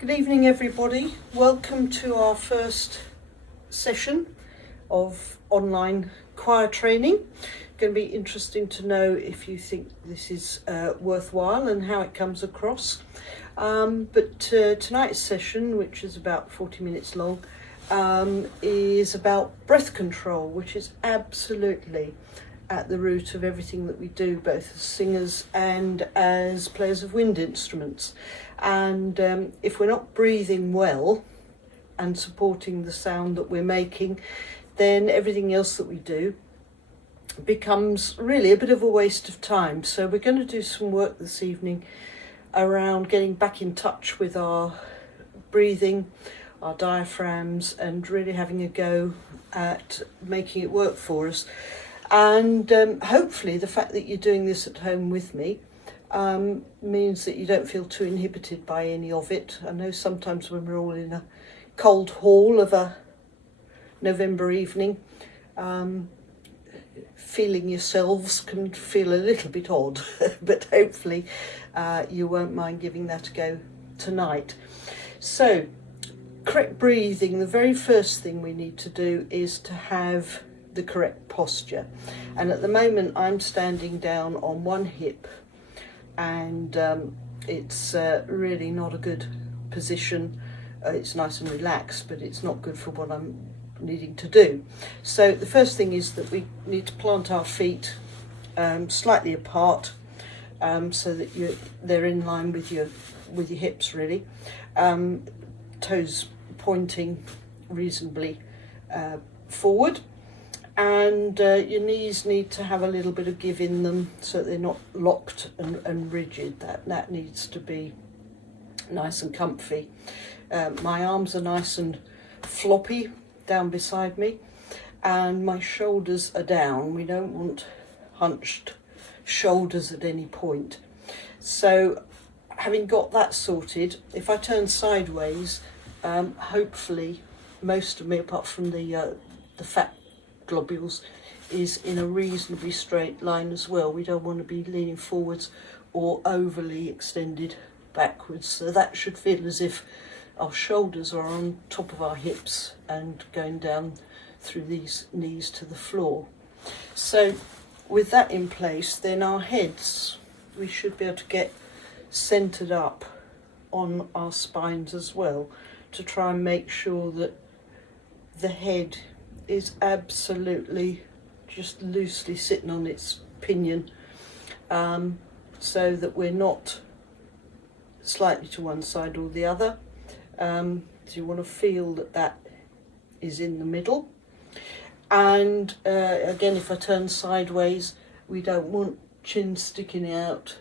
Good evening everybody, welcome to our first session of online choir training. Going to be interesting to know if you think this is worthwhile and how it comes across. But tonight's session, which is about 40 minutes long, is about breath control, which is absolutely at the root of everything that we do, both as singers and as players of wind instruments. And if we're not breathing well and supporting the sound that we're making, then everything else that we do becomes really a bit of a waste of time. So we're going to do some work this evening around getting back in touch with our breathing, our diaphragms, and really having a go at making it work for us. And hopefully the fact that you're doing this at home with me means that you don't feel too inhibited by any of it. I know sometimes when we're all in a cold hall of a November evening, feeling yourselves can feel a little bit odd, but hopefully you won't mind giving that a go tonight. So, correct breathing, the very first thing we need to do is to have the correct posture. And at the moment I'm standing down on one hip, and it's really not a good position. It's nice and relaxed, but it's not good for what I'm needing to do. So the first thing is that we need to plant our feet slightly apart, so that they're in line with your hips really. Toes pointing reasonably forward, and your knees need to have a little bit of give in them so they're not locked and rigid. That needs to be nice and comfy. My arms are nice and floppy down beside me, and my shoulders are down. We don't want hunched shoulders at any point. So having got that sorted, if I turn sideways, hopefully most of me, apart from the fat globules, is in a reasonably straight line as well. We don't want to be leaning forwards or overly extended backwards. So that should feel as if our shoulders are on top of our hips and going down through these knees to the floor. So with that in place, then our heads, we should be able to get centered up on our spines as well, to try and make sure that the head is absolutely just loosely sitting on its pinion, so that we're not slightly to one side or the other. So you want to feel that is in the middle. And again, if I turn sideways, we don't want chin sticking out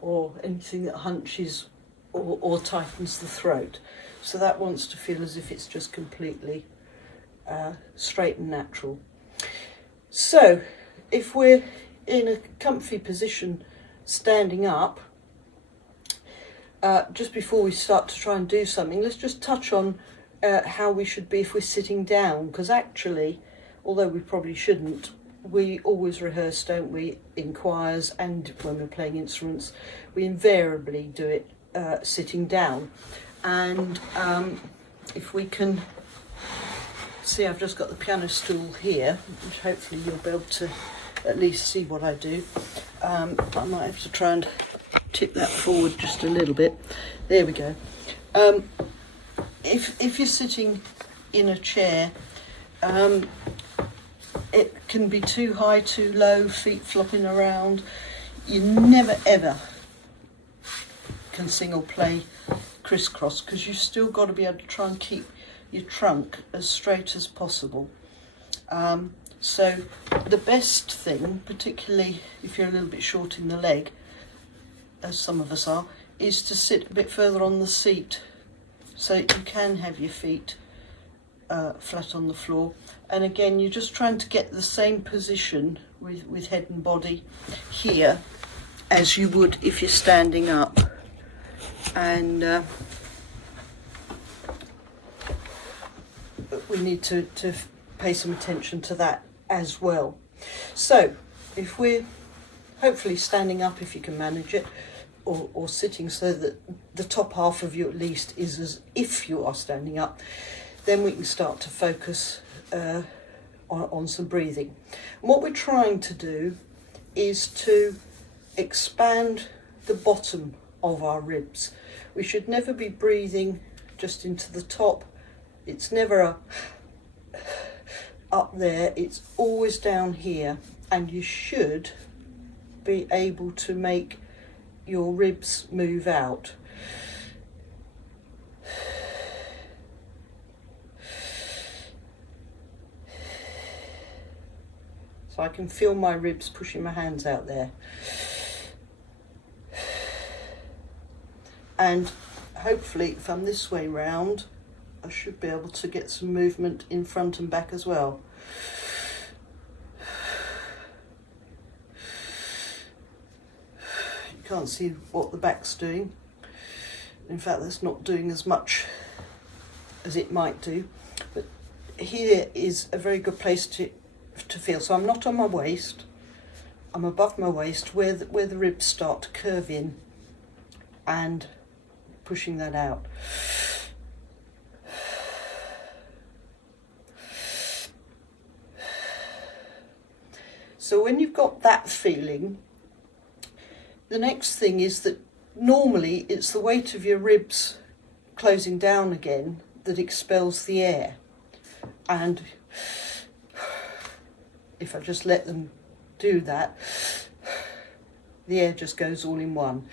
or anything that hunches or tightens the throat. So that wants to feel as if it's just completely straight and natural. So if we're in a comfy position standing up, just before we start to try and do something, let's just touch on how we should be if we're sitting down, because actually, although we probably shouldn't, we always rehearse, don't we, in choirs and when we're playing instruments, we invariably do it sitting down. And if we can see, I've just got the piano stool here, which hopefully you'll be able to at least see what I do. I might have to try and tip that forward just a little bit. There we go. If you're sitting in a chair, it can be too high, too low, feet flopping around. You never ever can sing or play crisscross, because you've still got to be able to try and keep your trunk as straight as possible. So the best thing, particularly if you're a little bit short in the leg, as some of us are, is to sit a bit further on the seat so that you can have your feet flat on the floor. And again, you're just trying to get the same position with head and body here as you would if you're standing up. And we need to pay some attention to that as well. So if we're hopefully standing up, if you can manage it, or sitting, so that the top half of you at least is as if you are standing up, then we can start to focus on some breathing. And what we're trying to do is to expand the bottom of our ribs. We should never be breathing just into the top. It's never up there, it's always down here, and you should be able to make your ribs move out. So I can feel my ribs pushing my hands out there. And hopefully, if I'm this way round, I should be able to get some movement in front and back as well. You can't see what the back's doing. In fact, that's not doing as much as it might do. But here is a very good place to feel. So I'm not on my waist, I'm above my waist where the ribs start to curve in, and pushing that out. So when you've got that feeling, the next thing is that normally it's the weight of your ribs closing down again that expels the air. And if I just let them do that, the air just goes all in one.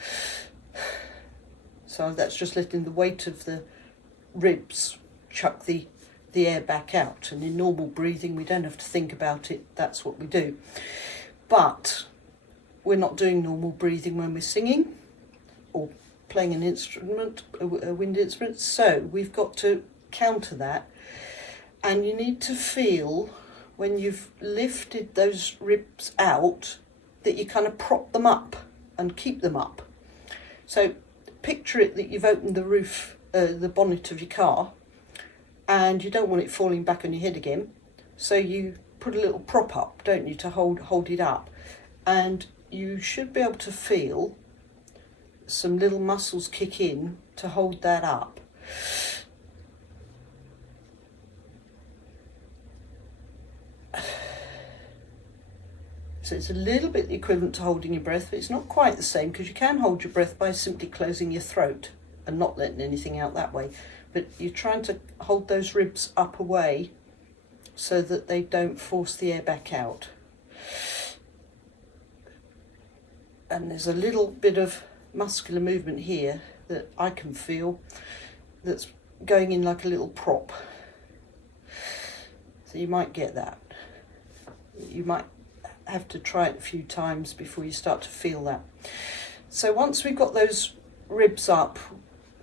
So that's just letting the weight of the ribs chuck the air back out. And in normal breathing, we don't have to think about it. That's what we do. But we're not doing normal breathing when we're singing or playing an instrument, a wind instrument. So we've got to counter that. And you need to feel, when you've lifted those ribs out, that you kind of prop them up and keep them up. So picture it that you've opened the roof, the bonnet of your car, and you don't want it falling back on your head again. So you put a little prop up, don't you, to hold it up. And you should be able to feel some little muscles kick in to hold that up. So it's a little bit the equivalent to holding your breath, but it's not quite the same, because you can hold your breath by simply closing your throat and not letting anything out that way. But you're trying to hold those ribs up away so that they don't force the air back out. And there's a little bit of muscular movement here that I can feel that's going in like a little prop. So you might get that. You might have to try it a few times before you start to feel that. So once we've got those ribs up,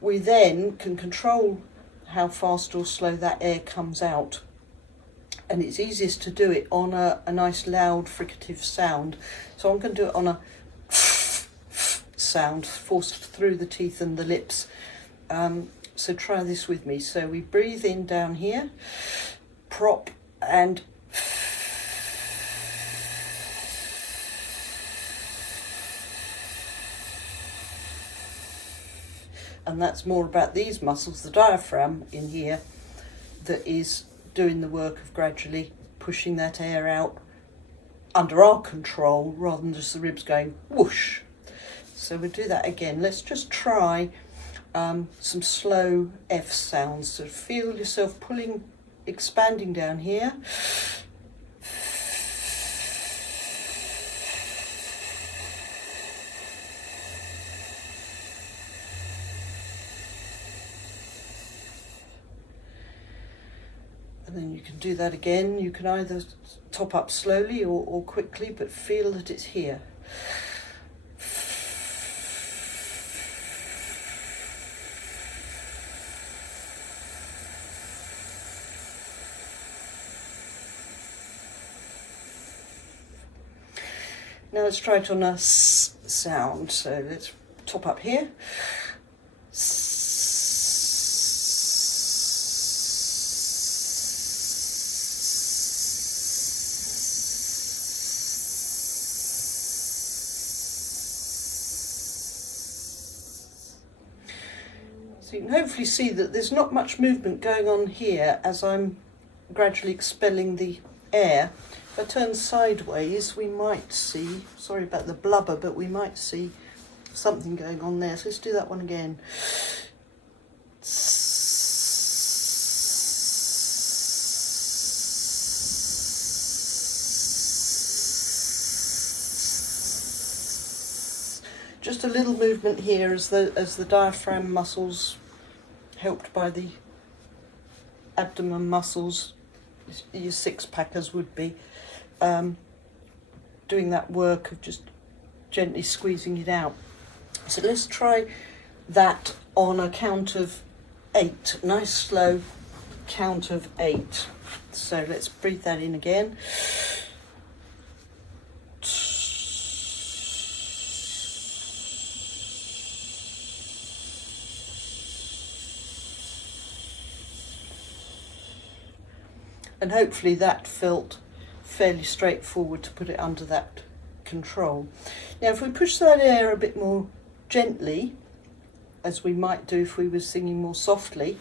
we then can control how fast or slow that air comes out. And it's easiest to do it on a nice loud fricative sound. So I'm going to do it on a sound forced through the teeth and the lips. So try this with me. So we breathe in down here, prop, and that's more about these muscles, the diaphragm in here, that is doing the work of gradually pushing that air out under our control, rather than just the ribs going whoosh. So we'll do that again. Let's just try some slow F sounds. So feel yourself pulling, expanding down here. And then you can do that again. You can either top up slowly or quickly, but feel that it's here. Now let's try it on a S sound. So let's top up here. So you can hopefully see that there's not much movement going on here as I'm gradually expelling the air. If I turn sideways, we might see, sorry about the blubber, but we might see something going on there. So let's do that one again. Just a little movement here as the diaphragm muscles, helped by the abdomen muscles, your six-packers would be, doing that work of just gently squeezing it out. So let's try that on a count of 8, nice slow count of 8. So let's breathe that in again. And hopefully that felt fairly straightforward to put it under that control. Now if we push that air a bit more gently, as we might do if we were singing more softly,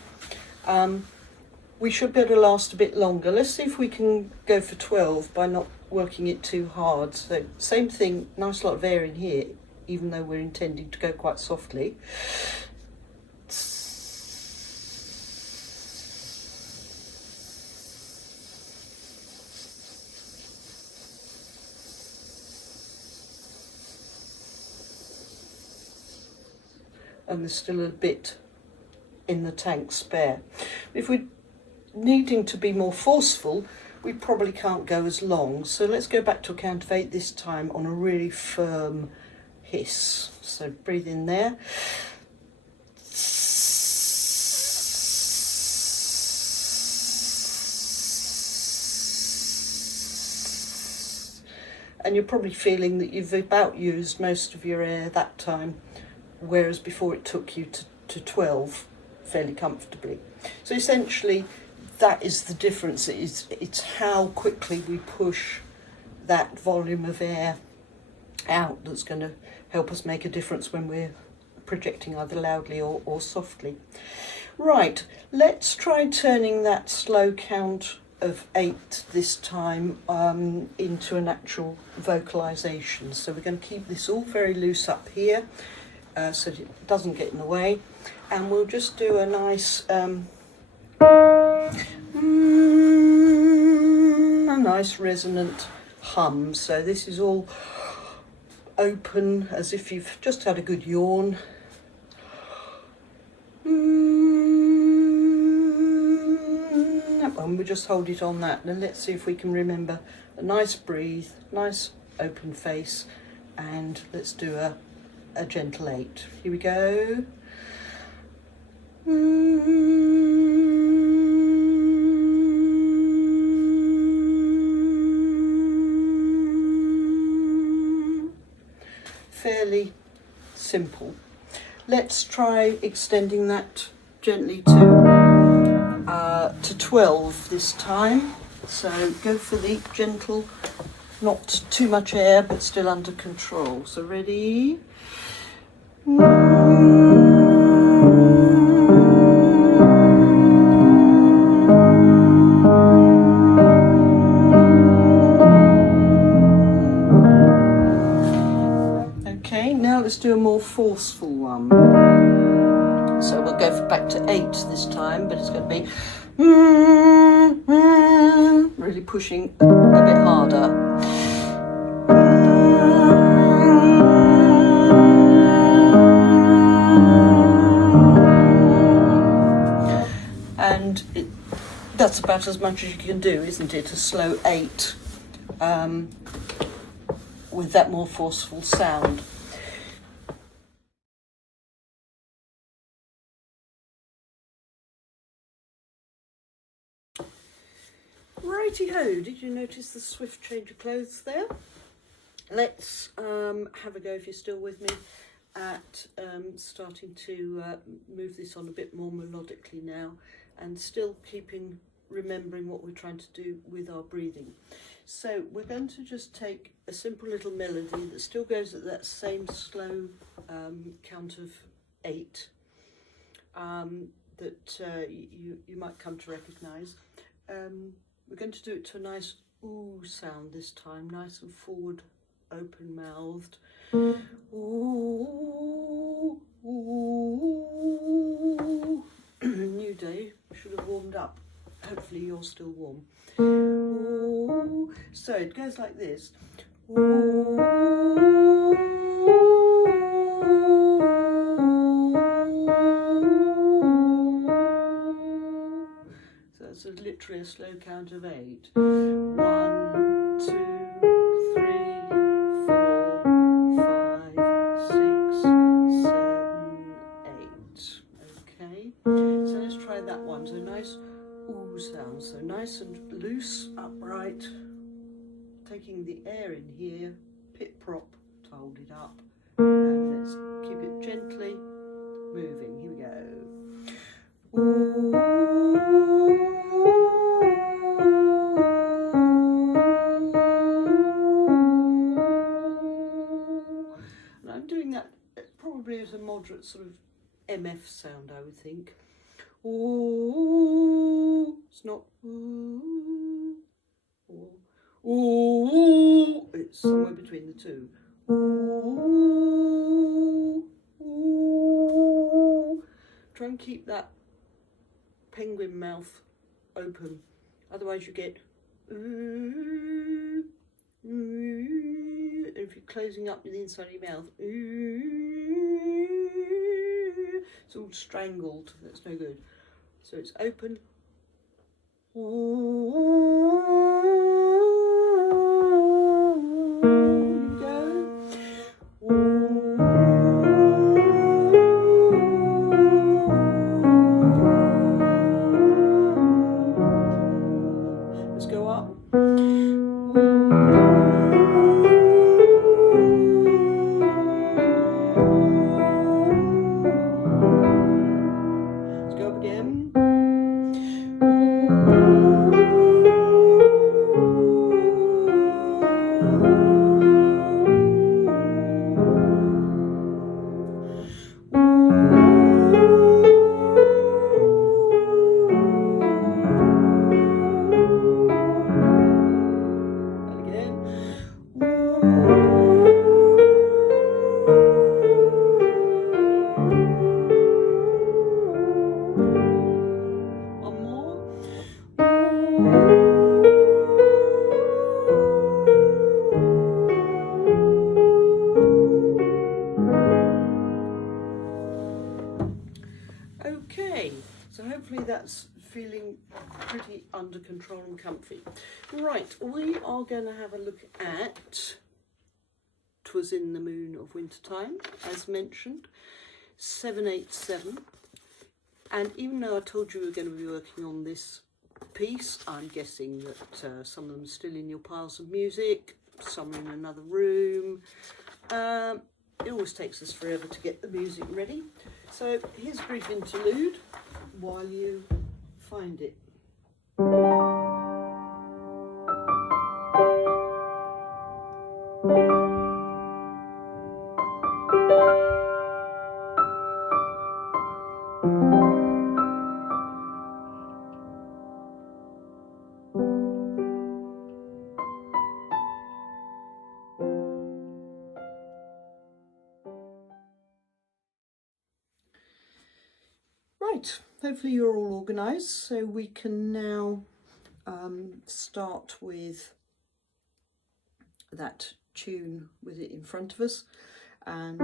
we should be able to last a bit longer. Let's see if we can go for 12 by not working it too hard. So same thing, nice lot of air in here, even though we're intending to go quite softly. And there's still a bit in the tank spare. If we're needing to be more forceful, we probably can't go as long. So let's go back to a count of 8 this time on a really firm hiss. So breathe in there. And you're probably feeling that you've about used most of your air that time, whereas before it took you to 12 fairly comfortably. So essentially that is the difference. It's how quickly we push that volume of air out that's going to help us make a difference when we're projecting either loudly or softly. Right, let's try turning that slow count of 8 this time into an actual vocalization. So we're going to keep this all very loose up here, so that it doesn't get in the way, and we'll just do a nice resonant hum. So this is all open as if you've just had a good yawn. And we'll just hold it on that, and let's see if we can remember a nice breathe, nice open face, and let's do a gentle 8. Here we go. Fairly simple. Let's try extending that gently to 12 this time. So go for the gentle, not too much air, but still under control. So ready? Okay, now let's do a more forceful one. So we'll go back to 8 this time, but it's going to be really pushing a bit harder. And that's about as much as you can do, isn't it? A slow 8 with that more forceful sound. Righty-ho, did you notice the swift change of clothes there? Let's have a go, if you're still with me, at starting to move this on a bit more melodically now, and still remembering what we're trying to do with our breathing. So we're going to just take a simple little melody that still goes at that same slow count of 8, that you might come to recognise. We're going to do it to a nice ooh sound this time, nice and forward, open-mouthed. Ooh, ooh. New day, should have warmed up. Hopefully you're still warm. Ooh. So it goes like this. Ooh. So that's literally a slow count of 8. 1, 2, 3, 4, 5, 6, 7, 8. Okay, so let's try that one. So nice ooh sound, so nice and loose, upright, taking the air in here, pit prop to hold it up, and let's keep it gently moving. Here we go. Ooh. And I'm doing that probably as a moderate sort of MF sound, I would think. Ooh, it's not ooh, ooh, it's somewhere between the two. Ooh, ooh. Try and keep that penguin mouth open, otherwise you get ooh, ooh. And if you're closing up the inside of your mouth, ooh, it's all strangled, that's no good. So it's open. Ooh, go. Ooh. Let's go up. Let's go up again. Okay, so hopefully that's feeling pretty under control and comfy. Right, we are going to have a look at Twas in the Moon of Wintertime, as mentioned, 787. And even though I told you we were going to be working on this piece, I'm guessing that some of them are still in your piles of music, some are in another room. It always takes us forever to get the music ready. So here's a brief interlude while you find it. Right, hopefully you're all organised, so we can now start with that tune with it in front of us, and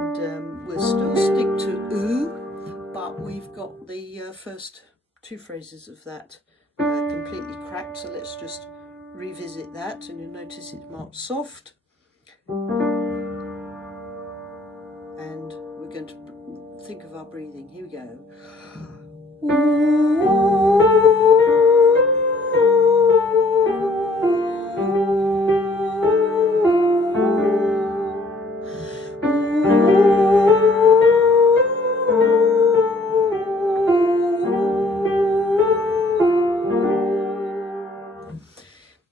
we'll still stick to ooh, but we've got the first two phrases of that completely cracked, so let's just revisit that, and you'll notice it's marked soft, and we're going to think of our breathing. Here we go.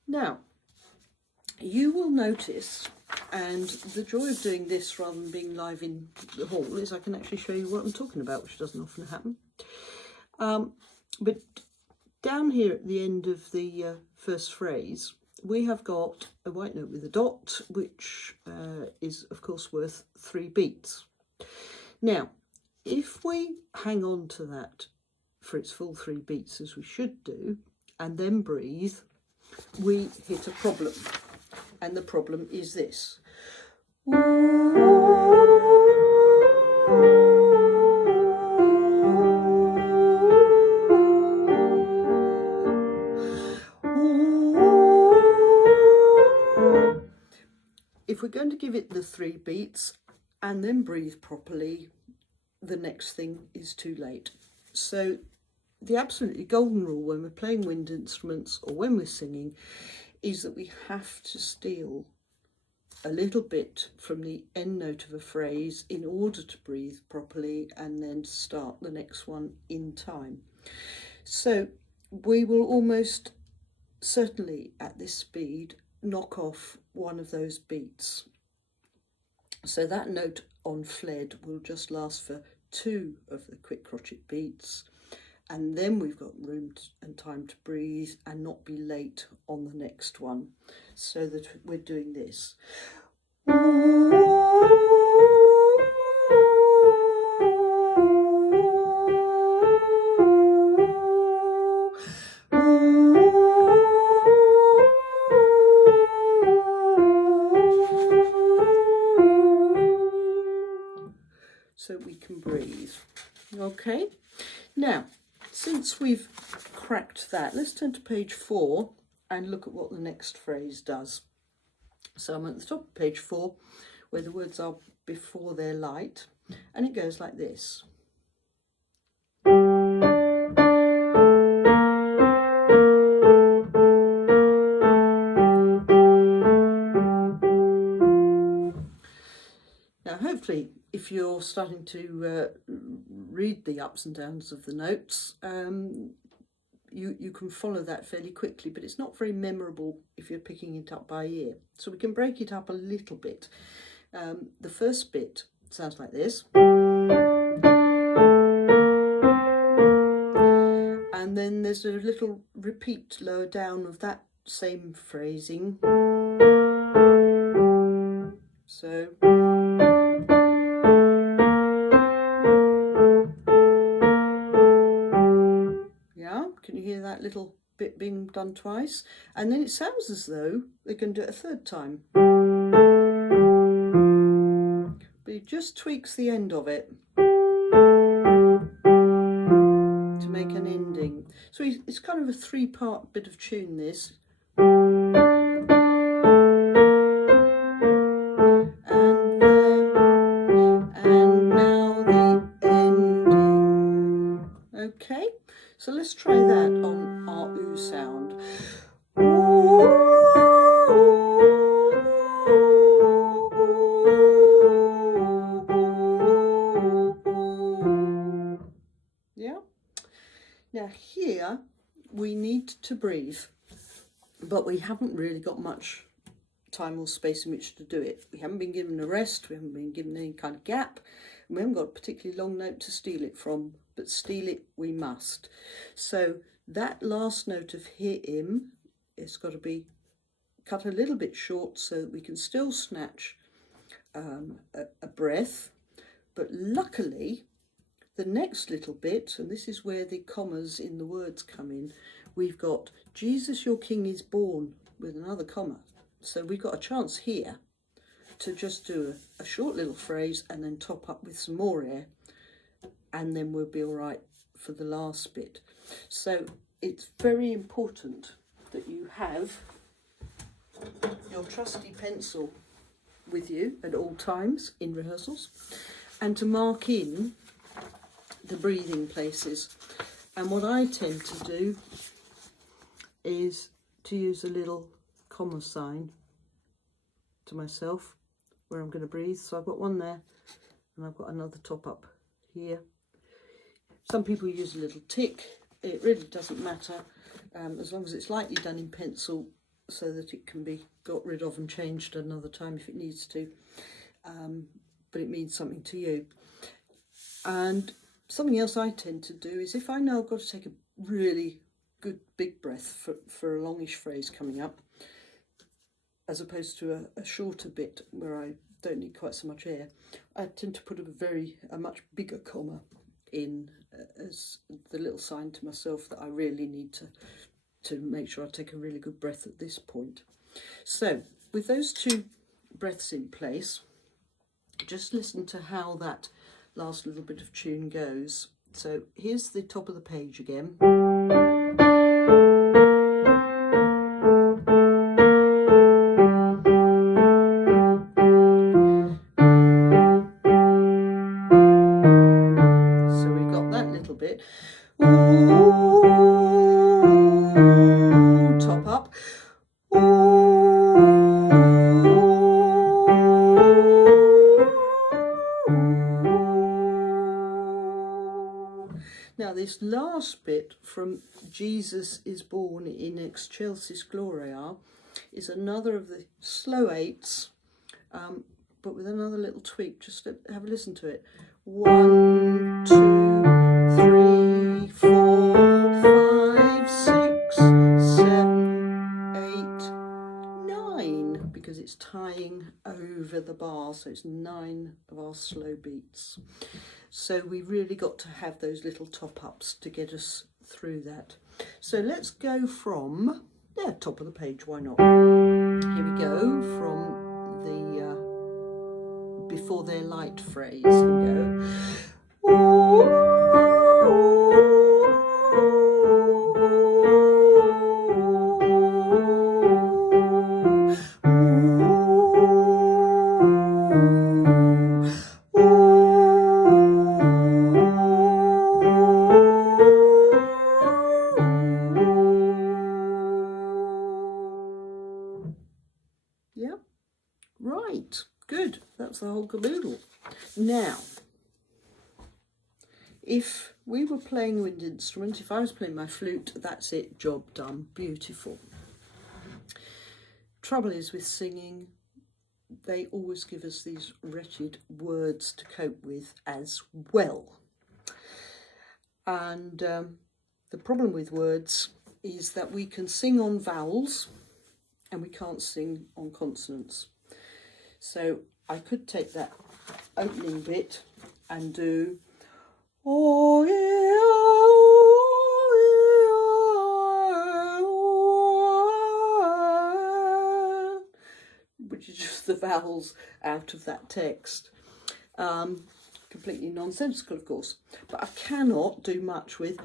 Now, you will notice, and the joy of doing this rather than being live in the hall is I can actually show you what I'm talking about, which doesn't often happen. But down here at the end of the first phrase, we have got a white note with a dot, which is of course worth 3 beats. Now, if we hang on to that for its full 3 beats, as we should do, and then breathe, we hit a problem. And the problem is this. If we're going to give it the 3 beats and then breathe properly, the next thing is too late. So the absolutely golden rule when we're playing wind instruments or when we're singing is that we have to steal a little bit from the end note of a phrase in order to breathe properly and then start the next one in time. So we will almost certainly at this speed knock off one of those beats. So that note on fled will just last for 2 of the quick crotchet beats, and then we've got room and time to breathe and not be late on the next one, so that we're doing this. So we can breathe. Okay, now since we've cracked that, let's turn to page 4 and look at what the next phrase does. So I'm at the top of page 4 where the words are before they're light, and it goes like this. Now hopefully if you're starting to read the ups and downs of the notes, you can follow that fairly quickly, but it's not very memorable if you're picking it up by ear. So we can break it up a little bit. The first bit sounds like this. And then there's a little repeat lower down of that same phrasing. So can you hear that little bit being done twice? And then it sounds as though they can do it a 3rd time. But he just tweaks the end of it to make an ending. So it's kind of a 3-part bit of tune, this. And now the ending. Okay. So let's try that on our oo sound. Yeah. Now here we need to breathe, but we haven't really got much time or space in which to do it. We haven't been given a rest, we haven't been given any kind of gap, and we haven't got a particularly long note to steal it from, but steal it we must. So that last note of him, it's got to be cut a little bit short so that we can still snatch a breath. But luckily, the next little bit, and this is where the commas in the words come in, we've got Jesus your King is born with another comma. So we've got a chance here to just do a short little phrase and then top up with some more air, and then we'll be all right for the last bit. So it's very important that you have your trusty pencil with you at all times in rehearsals, and to mark in the breathing places. And what I tend to do is to use a little comma sign to myself where I'm going to breathe. So I've got one there and I've got another top up here. Some people use a little tick. It really doesn't matter, as long as it's lightly done in pencil so that it can be got rid of and changed another time if it needs to, but it means something to you. And something else I tend to do is if I know I've got to take a really good big breath for a longish phrase coming up, as opposed to a shorter bit where I don't need quite so much air, I tend to put a much bigger comma in as the little sign to myself that I really need to make sure I take a really good breath at this point. So with those two breaths in place, just listen to how that last little bit of tune goes. So here's the top of the page again. So we've got that little bit. Top up. Now this last bit from Jesus is born in excelsis Gloria is another of the slow eights, but with another little tweak. Just have a listen to it. 1, 2, 3, 4, 5, 6, 7, 8, 9, because it's tying over the bar, so it's 9 of our slow beats. So we really got to have those little top ups to get us through that. So let's go from, top of the page, why not? Here we go, from the before their light phrase. Here we go. Yep, right, good, that's the whole caboodle. Now, if we were playing a wind instrument, if I was playing my flute, that's it, job done, beautiful. Trouble is with singing, they always give us these wretched words to cope with as well. And the problem with words is that we can sing on vowels and we can't sing on consonants. So I could take that opening bit and do oh yeah, oh, yeah, which is just the vowels out of that text. Completely nonsensical, of course, but I cannot do much with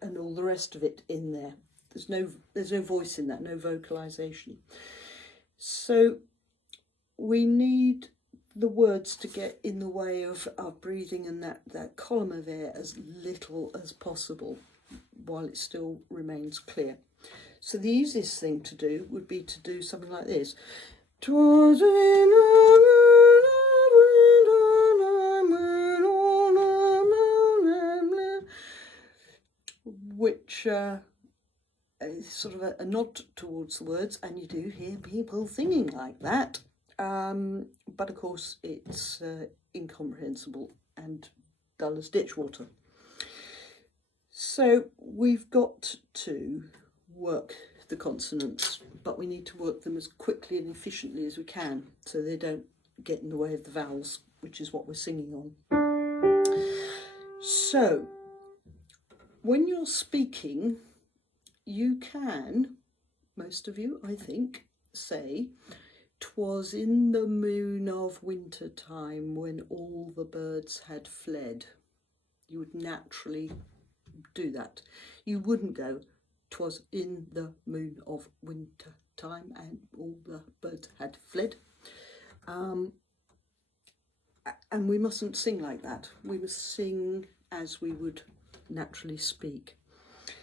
and all the rest of it in there. There's no voice in that, no vocalization. So we need the words to get in the way of our breathing and that column of air as little as possible while it still remains clear. So the easiest thing to do would be to do something like this. Twas in the moon of winter time, which is sort of a nod towards the words, and you do hear people singing like that. But of course it's incomprehensible and dull as ditch water. So we've got to work the consonants, but we need to work them as quickly and efficiently as we can so they don't get in the way of the vowels, which is what we're singing on. So when you're speaking, you can, most of you I think, say, "'Twas in the moon of winter time when all the birds had fled." You would naturally do that. You wouldn't go, "'Twas in the moon of winter time and all the birds had fled." And we mustn't sing like that. We must sing as we would naturally speak.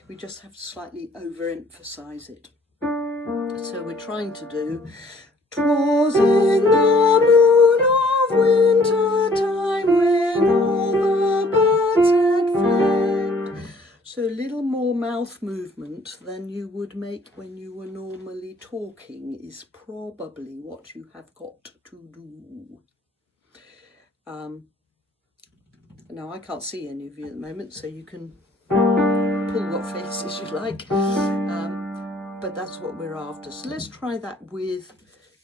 We just have to slightly overemphasize it. So we're trying to do, "'Twas in the moon of winter time when all the birds had fled." So a little more mouth movement than you would make when you were normally talking is probably what you have got to do. Now I can't see any of you at the moment, so you can pull what faces you like, but that's what we're after. So let's try that with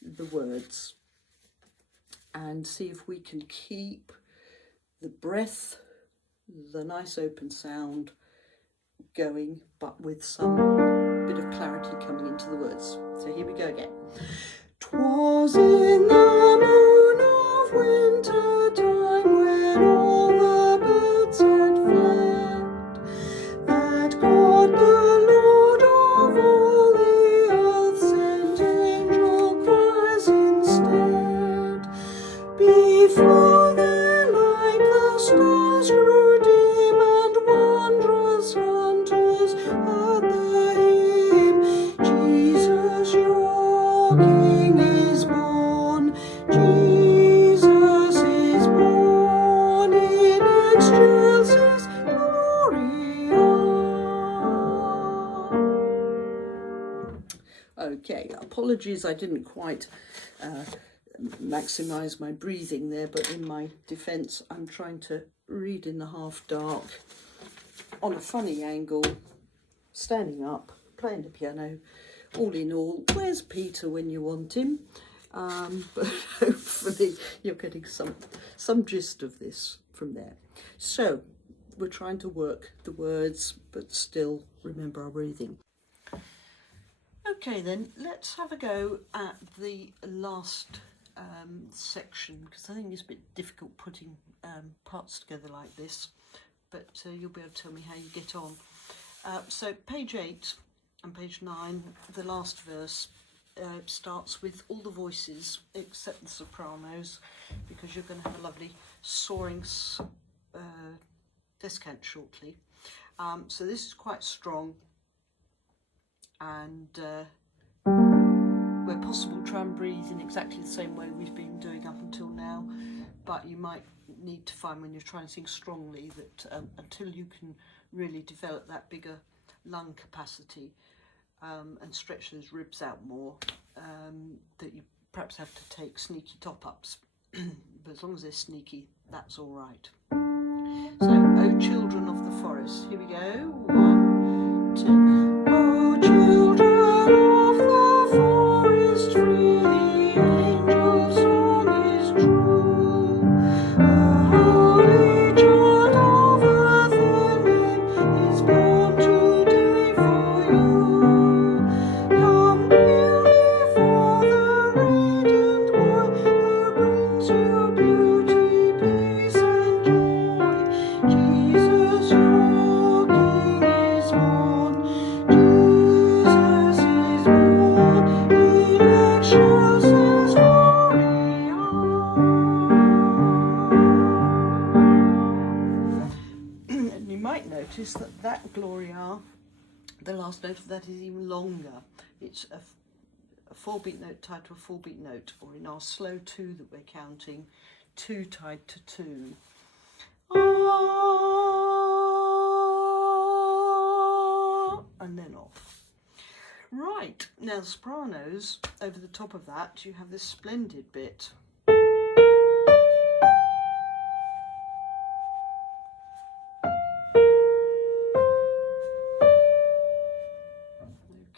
the words and see if we can keep the breath, the nice open sound going, but with some bit of clarity coming into the words. So here we go again. 'Twas in the moon of winter time, when all the birds had fled, that God the Lord of all the earth sent angel cries instead. Before their light the stars grew dim, and wondrous hunters heard the hymn. Jesus, your King is born. Jesus is born in excelsis Gloria. Okay, apologies, I didn't quite maximize my breathing there, but in my defense I'm trying to read in the half dark on a funny angle, standing up, playing the piano. All in all, where's Peter when you want him? But hopefully you're getting some gist of this from there. So we're trying to work the words but still remember our breathing. Okay, then let's have a go at the last section, because I think it's a bit difficult putting parts together like this, but you'll be able to tell me how you get on. So page 8 and page 9, the last verse starts with all the voices except the sopranos, because you're going to have a lovely soaring descant shortly. So this is quite strong, and where possible try and breathe in exactly the same way we've been doing up until now, but you might need to find when you're trying to sing strongly that until you can really develop that bigger lung capacity and stretch those ribs out more, that you perhaps have to take sneaky top-ups. But as long as they're sneaky, that's all right. So, O children of the forest, here we go, 1, 2. O children of the forest free, the angel's song is true. A holy child of earth and heaven is born today for you. Come kneel before the radiant boy, who brings you beauty, peace and joy. Jesus, your King is born. Jesus is born in excelsis Gloria. And you might notice that that Gloria, the last note of that is even longer. It's a 4-beat note tied to a 4-beat note, or in our slow 2 that we're counting, 2 tied to 2. And then off. Right, now the sopranos, over the top of that, you have this splendid bit.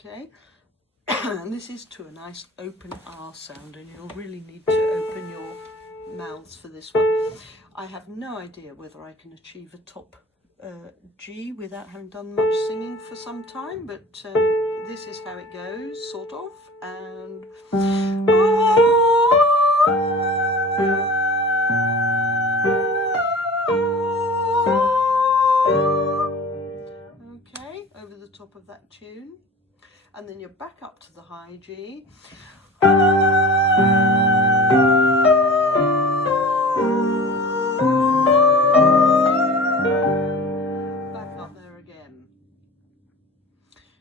Okay, and this is to a nice open R sound, and you'll really need to open your mouths for this one. I have no idea whether I can achieve a top G without having done much singing for some time, but this is how it goes, sort of, and okay, over the top of that tune, and then you're back up to the high G.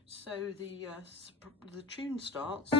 So the tune starts.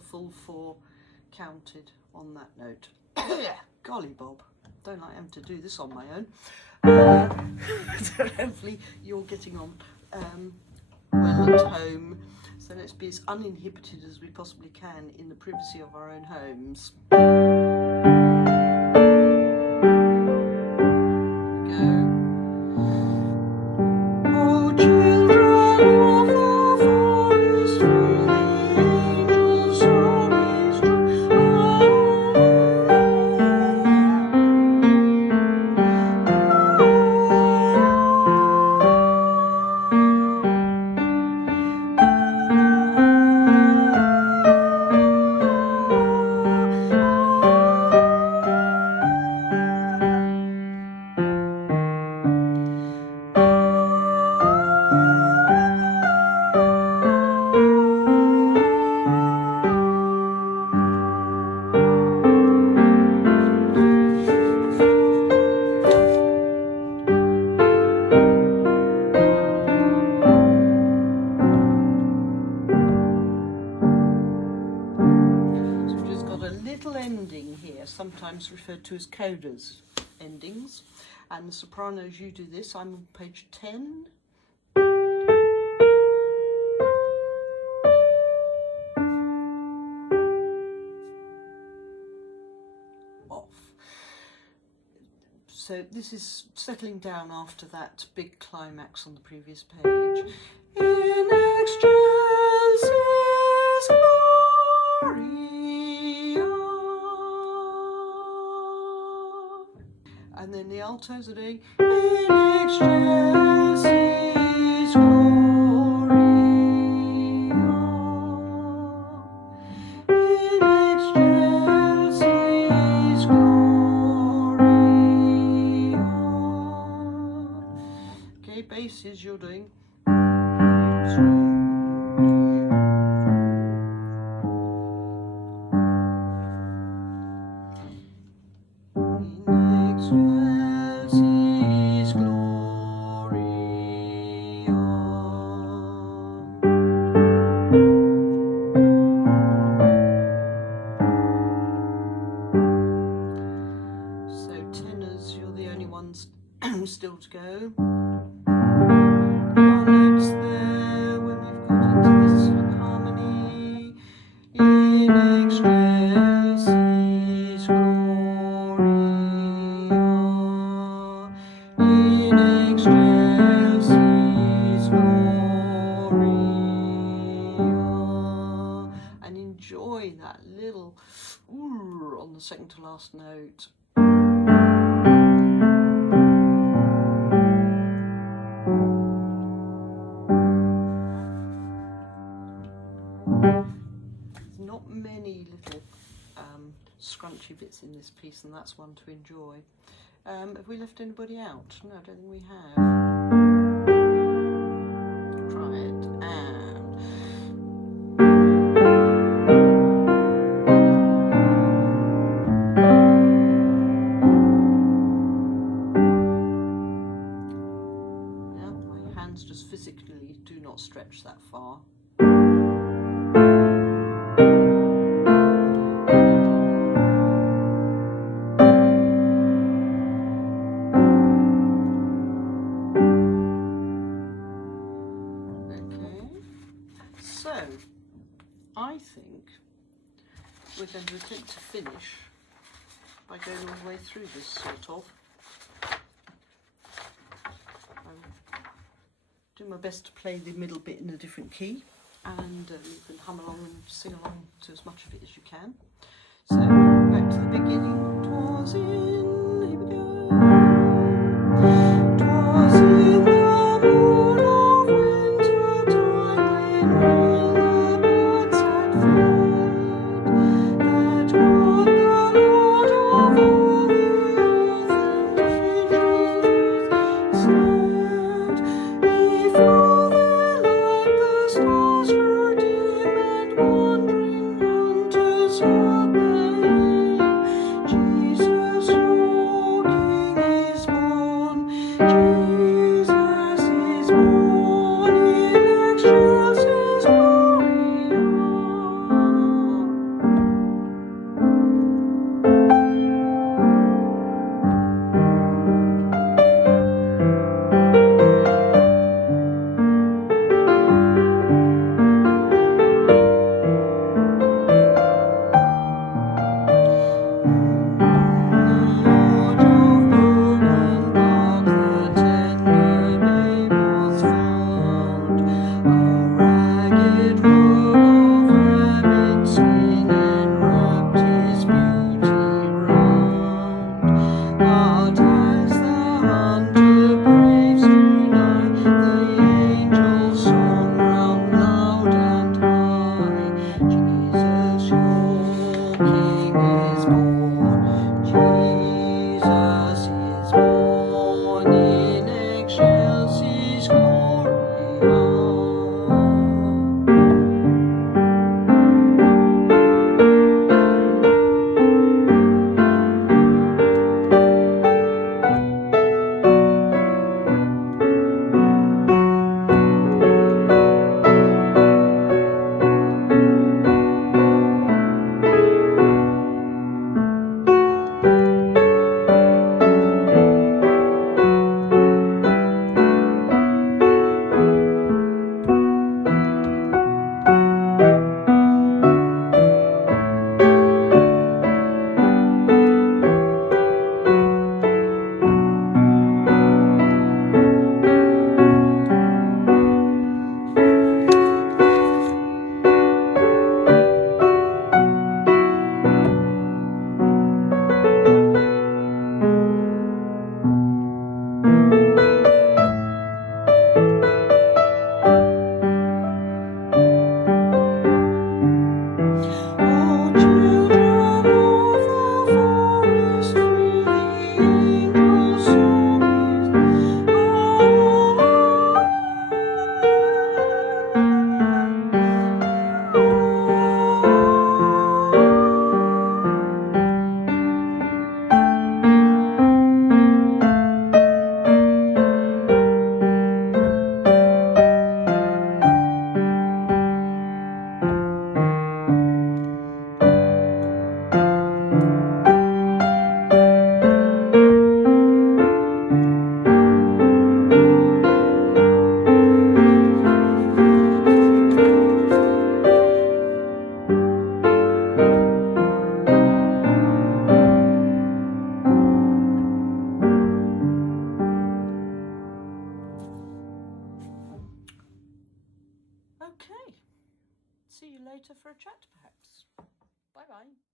the full 4 counted on that note. Golly Bob, don't like having to do this on my own. So hopefully you're getting on well at home. So let's be as uninhibited as we possibly can in the privacy of our own homes. Sometimes referred to as codas endings, and the sopranos, you do this. I'm on page 10. Off. So this is settling down after that big climax on the previous page. In excelsis gloria. And then the altos are doing in excelsis gloria, in excelsis gloria. Okay, basses you're doing. Still to go. One notes there when we've got into this harmony. In excelsis gloria, in excelsis gloria, and enjoy that little ooh on the second to last note. Many little scrunchy bits in this piece, and that's one to enjoy. Have we left anybody out? No, I don't think we have. Try it and yeah, my hands just physically do not stretch that far. I think we're going to attempt to finish by going all the way through this, sort of. I'll do my best to play the middle bit in a different key, and you can hum along and sing along to as much of it as you can. So, back to the beginning. Twas in, here we go. Twas in the moon of winter time Jesus, later for a chat perhaps. Bye bye.